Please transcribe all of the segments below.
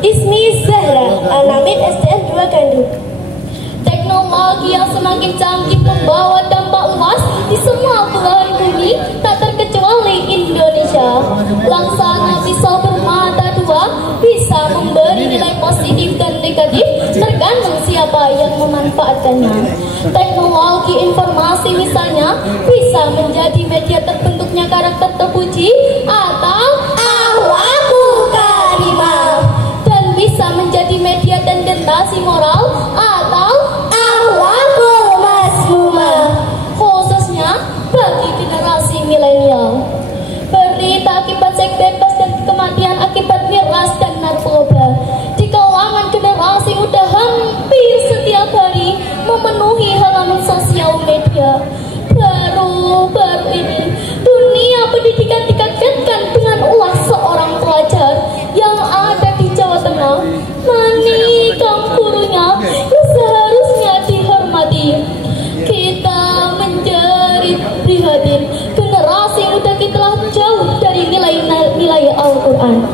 Ismi Zahra, alamat STM 2 Gandul. Teknologi yang semakin canggih membawa dampak luas di semua belahan bumi, tak terkecuali Indonesia. Laksana pisau bermata dua bisa memberi nilai positif dan negatif tergantung siapa yang memanfaatkannya. Teknologi informasi misalnya bisa menjadi media terbentuknya karakter terpuji atau akhlakul karimah, dan bisa menjadi media tendentasi moral atau akhlakul masmumah, khususnya bagi generasi milenial. Berita akibat seks bebas dan kematian akibat miras dan narkoba di kalangan generasi muda hampir setiap hari memenuhi halaman sosial media. Baru-baru ini dunia pendidikan dikagetkan dengan ulah seorang pelajar yang ada di Jawa Tengah menikam gurunya yang seharusnya dihormati. Kita menjadi prihatin, generasi muda kita telah jauh dari nilai-nilai Al-Quran.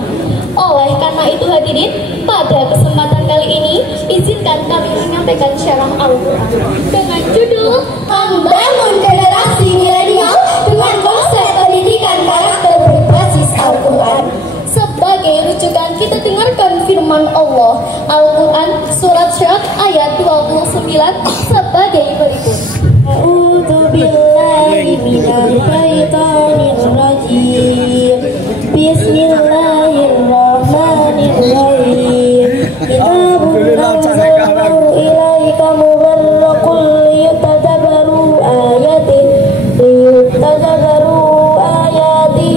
Oleh karena itu hadirin, pada kesempatan kali ini izinkan kami menyampaikan syarah Al-Quran dengan judul Membangun Generasi Milenial dengan Konsep Pendidikan Karakter Berbasis Al-Quran. Sebagai rujukan kita dengarkan firman Allah Al-Quran surat Syad ayat 29 sebagai berikut. A'udzu billahi minasy syaithanir rajim. Bismillahirrahmanirrahim. Kitabun anzalnahu ilaika mubarakun liyadabbaru ayati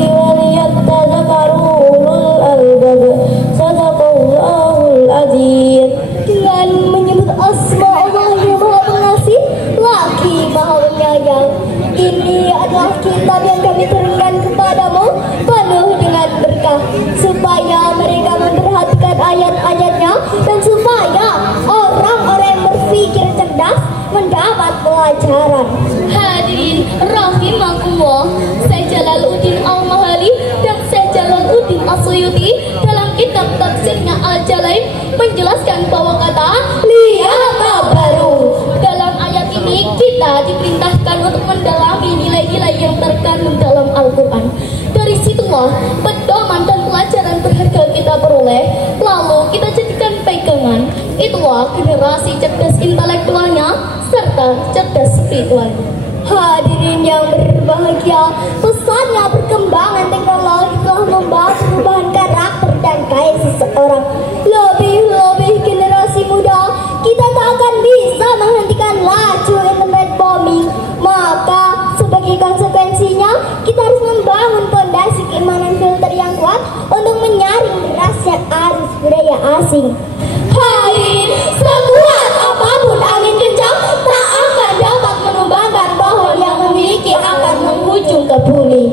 wa liyatadhakkaru ulul albab. Shadaqallahul azim. Dengan menyebut asma Allah yang Maha Pengasih lagi Maha Penyayang, ini adalah kitab yang kami turunkan kepadamu penuh dengan berkah, supaya mereka memperhatikan ayat-ayatnya dan supaya orang-orang yang berpikir cerdas mendapat pelajaran. Hadirin rahimakumullah, Syekh Jalaluddin Al-Mahali dan Syekh Jalaluddin As-Suyuti dalam kitab tafsirnya Al-Jalain menjelaskan bahwa kata liyadabbaru dalam ayat ini kita diperintahkan untuk mendalami nilai-nilai yang terkandung dalam Al-Quran. Dari situlah pedoman dan pelajaran berharga kita peroleh, lalu kita jadikan pegangan. Itulah generasi cerdas intelektualnya serta cerdas spiritualnya. Hadirin yang berbahagia, pesatnya perkembangan teknologi telah membawa perubahan karakter dan gaya seseorang. Lebih-lebih generasi muda, kita tak akan bisa menghentikan laju internet booming. Maka sebagai konsekuensinya, kita harus membangun fondasi keimanan filter yang kuat untuk menyaring derasnya arus budaya asing. Hadirin, sekuat apapun angin kencang tak akan dapat menumbangkan pohon yang memiliki akar menghujung ke bumi.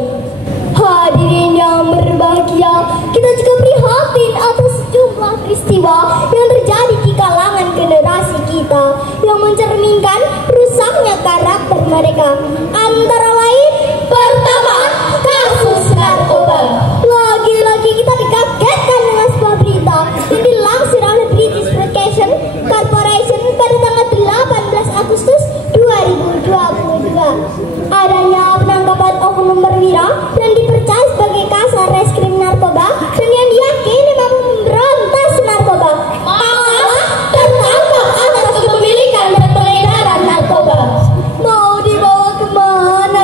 Hadirin yang berbahagia, kita juga prihatin atas sejumlah peristiwa yang terjadi di kalangan generasi kita yang mencerminkan rusaknya karakter mereka. Antara lain, pertama, kasus narkoba. Lagi-lagi kita dikagetkan dengan sebuah berita yang dilansir oleh British Broadcasting Corporation pada tanggal 18 Agustus 2022. Adanya penangkapan oknum perwira dan dipercaya sebagai kasar reskrim narkoba dan yang diyakini mampu memberantas narkoba, malah tertangkap atas kepemilikan dan peredaran narkoba. Mau dibawa kemana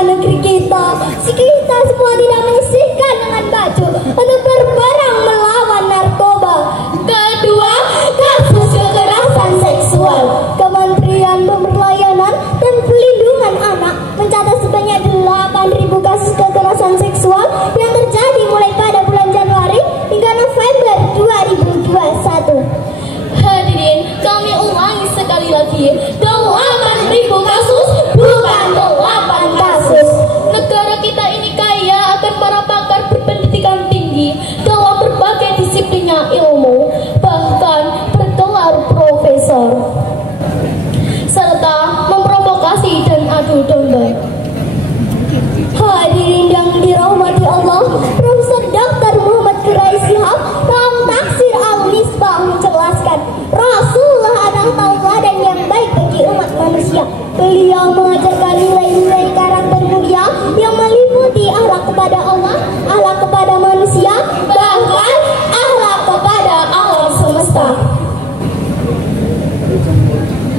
Indonesia. Beliau mengajarkan nilai-nilai karakter mulia yang meliputi akhlak kepada Allah, akhlak kepada manusia, bahkan akhlak kepada alam semesta.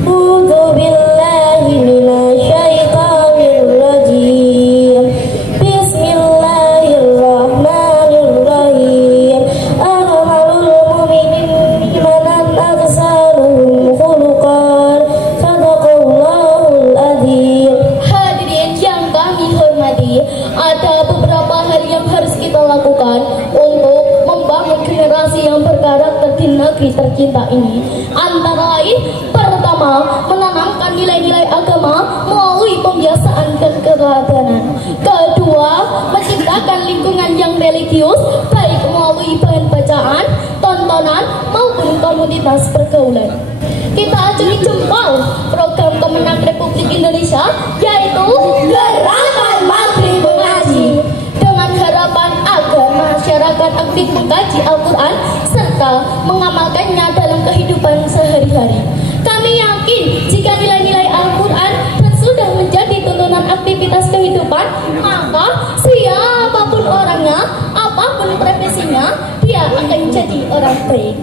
A'udzu billahi minasyaitonir rajim. Bismillahirrahmanirrahim. Akmalul mu'minin imanan aksaruhum khuluqan. Shadaqallahul adzim. Hadirin yang kami hormati, ada beberapa hal yang harus kita lakukan untuk membangun generasi yang berkarakter di negeri tercinta ini. Antara lain, pertama, menanamkan nilai-nilai agama melalui pembiasaan dan keteladanan. Kedua, menciptakan lingkungan yang religius, baik melalui bahan bacaan, tontonan, maupun komunitas pergaulan. Kita acungi jempol program Kemenang Republik Indonesia, yaitu Gerakan Maghrib Mengaji, dengan harapan agar masyarakat aktif mengkaji Al-Quran serta mengamalkannya dalam kehidupan sehari-hari. Kami yakin jika nilai-nilai Al-Quran sudah menjadi tuntunan aktivitas kehidupan, maka siapapun orangnya, apapun profesinya, dia akan jadi orang baik.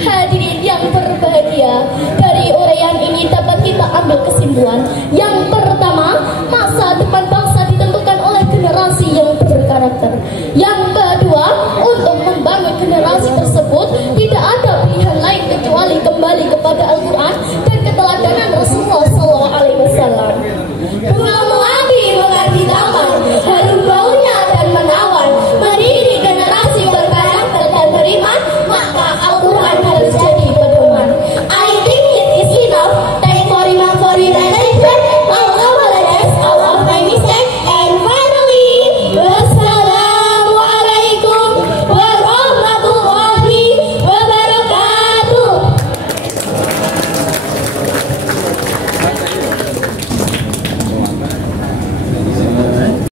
Hadirin yang berbahagia, dari uraian ini dapat kita ambil kesimpulan yang